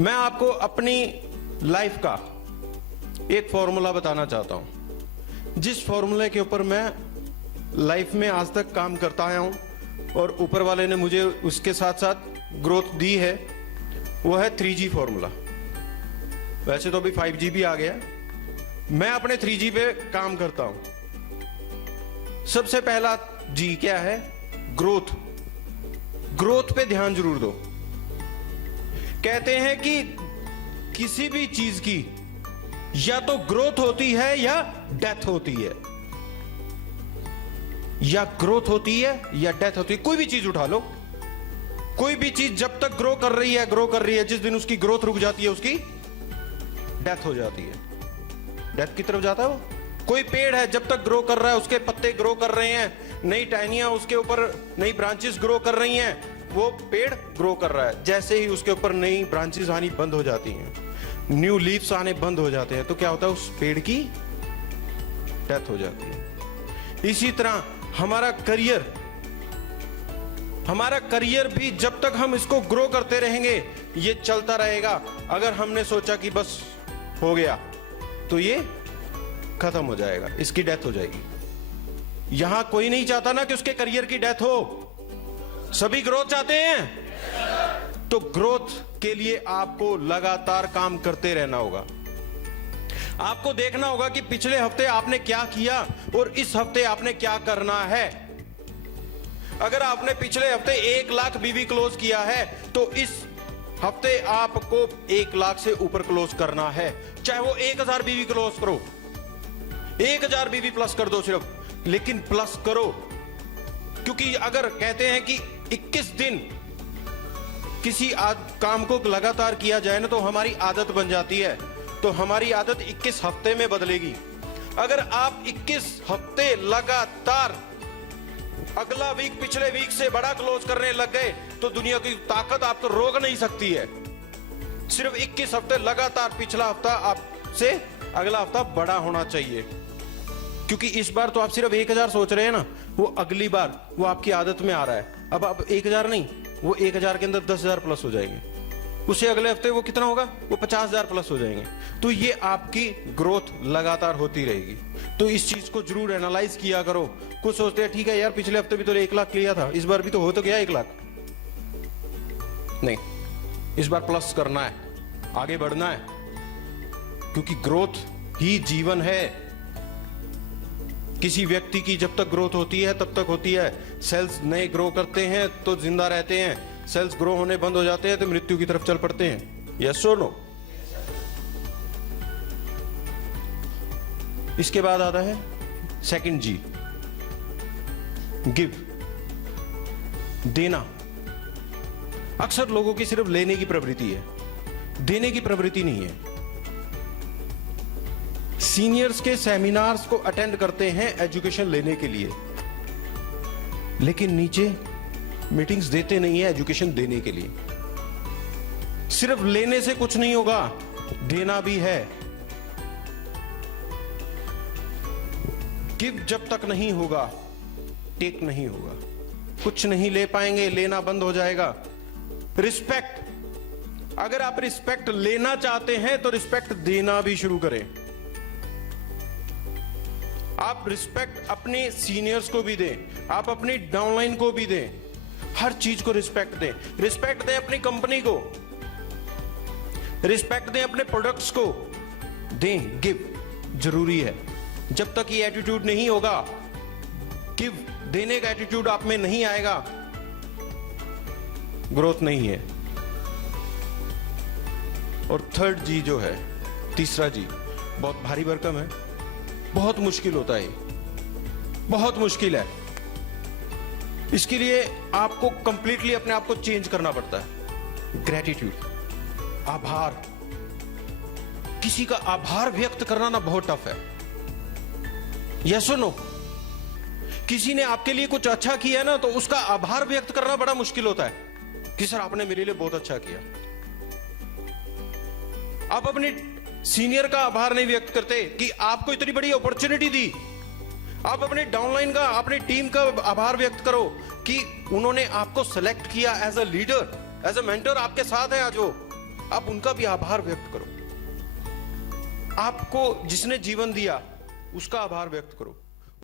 मैं आपको अपनी लाइफ का एक फॉर्मूला बताना चाहता हूं, जिस फॉर्मूले के ऊपर मैं लाइफ में आज तक काम करता आया हूं और ऊपर वाले ने मुझे उसके साथ साथ ग्रोथ दी है। वो है 3G फॉर्मूला। वैसे तो अभी 5G भी आ गया, मैं अपने 3G पे काम करता हूं। सबसे पहला G क्या है? ग्रोथ। ग्रोथ पे ध्यान जरूर दो। कहते हैं कि किसी भी चीज की या तो ग्रोथ होती है या डेथ होती है, या ग्रोथ होती है या डेथ होती है। कोई भी चीज उठा लो, कोई भी चीज जब तक ग्रो कर रही है, जिस दिन उसकी ग्रोथ रुक जाती है उसकी डेथ हो जाती है। डेथ की तरफ जाता है वो। कोई पेड़ है, जब तक ग्रो कर रहा है, उसके पत्ते ग्रो कर रहे हैं, नई टहनियां उसके ऊपर, नई ब्रांचेस ग्रो कर रही हैं, वो पेड़ ग्रो कर रहा है। जैसे ही उसके ऊपर नई ब्रांचेस आनी बंद हो जाती हैं, न्यू लीव्स आने बंद हो जाते हैं, तो क्या होता है? उस पेड़ की डेथ हो जाती है। इसी तरह हमारा करियर भी जब तक हम इसको ग्रो करते रहेंगे ये चलता रहेगा। अगर हमने सोचा कि बस हो गया तो ये खत्म हो जाएगा, इसकी डेथ हो जाएगी। यहां कोई नहीं चाहता ना कि उसके करियर की डेथ हो, सभी ग्रोथ चाहते हैं। तो ग्रोथ के लिए आपको लगातार काम करते रहना होगा। आपको देखना होगा कि पिछले हफ्ते आपने क्या किया और इस हफ्ते आपने क्या करना है। अगर आपने पिछले हफ्ते 1 लाख बीवी क्लोज किया है तो इस हफ्ते आपको 1 लाख से ऊपर क्लोज करना है। चाहे वो 1000 बीवी क्लोज करो, 1000 बीवी प्लस कर दो सिर्फ, लेकिन प्लस करो। क्योंकि अगर कहते हैं कि 21 दिन किसी काम को लगातार किया जाए ना तो हमारी आदत बन जाती है, तो हमारी आदत 21 हफ्ते में बदलेगी। अगर आप 21 हफ्ते लगातार अगला वीक पिछले वीक से बड़ा क्लोज करने लग गए तो दुनिया की ताकत आपको रोक नहीं सकती है। सिर्फ 21 हफ्ते लगातार, पिछला हफ्ता आपसे अगला हफ्ता बड़ा होना चाहिए। क्योंकि इस बार तो आप सिर्फ 1000 सोच रहे हैं ना, वो अगली बार वो आपकी आदत में आ रहा है। अब आप 1000 नहीं, वो 1000 के अंदर 10,000 प्लस हो जाएंगे। उससे अगले हफ्ते वो कितना होगा? वो 50,000 प्लस हो जाएंगे। तो ये आपकी ग्रोथ लगातार होती रहेगी। तो इस चीज को जरूर एनालाइज किया करो। कुछ सोचते हैं ठीक है यार, पिछले हफ्ते भी तो 1 लाख लिया था, इस बार भी तो हो तो गया 1 लाख। नहीं, इस बार प्लस करना है, आगे बढ़ना है, क्योंकि ग्रोथ ही जीवन है। किसी व्यक्ति की जब तक ग्रोथ होती है तब तक होती है। सेल्स नए ग्रो करते हैं तो जिंदा रहते हैं, सेल्स ग्रो होने बंद हो जाते हैं तो मृत्यु की तरफ चल पड़ते हैं। यस और नो? इसके बाद आता है सेकंड G, गिव, देना। अक्सर लोगों की सिर्फ लेने की प्रवृत्ति है, देने की प्रवृत्ति नहीं है। सीनियर्स के सेमिनार्स को अटेंड करते हैं एजुकेशन लेने के लिए, लेकिन नीचे मीटिंग्स देते नहीं है एजुकेशन देने के लिए। सिर्फ लेने से कुछ नहीं होगा, देना भी है। गिव जब तक नहीं होगा टेक नहीं होगा। कुछ नहीं ले पाएंगे, लेना बंद हो जाएगा। रिस्पेक्ट, अगर आप रिस्पेक्ट लेना चाहते हैं तो रिस्पेक्ट देना भी शुरू करें। आप रिस्पेक्ट अपने सीनियर्स को भी दें, आप अपनी डाउनलाइन को भी दें, हर चीज को रिस्पेक्ट दें। रिस्पेक्ट दें अपनी कंपनी को, रिस्पेक्ट दें अपने प्रोडक्ट्स को, दें। गिव जरूरी है। जब तक ये एटीट्यूड नहीं होगा, गिव देने का एटीट्यूड आप में नहीं आएगा, ग्रोथ नहीं है। और थर्ड G जो है, तीसरा G, बहुत भारी भरकम है, बहुत मुश्किल होता है, बहुत मुश्किल है। इसके लिए आपको कंप्लीटली अपने आप को चेंज करना पड़ता है। ग्रेटिट्यूड, आभार। किसी का आभार व्यक्त करना ना बहुत टफ है। यस और नो? किसी ने आपके लिए कुछ अच्छा किया ना तो उसका आभार व्यक्त करना बड़ा मुश्किल होता है कि सर आपने मेरे लिए बहुत अच्छा किया। आप अपने सीनियर का आभार नहीं व्यक्त करते कि आपको इतनी बड़ी अपॉर्चुनिटी दी। आप अपने डाउनलाइन का, अपनी टीम का आभार व्यक्त करो कि उन्होंने आपको सेलेक्ट किया as a leader, as a mentor, आपके साथ है आज वो। आप उनका भी आभार व्यक्त करो। आपको जिसने जीवन दिया उसका आभार व्यक्त करो।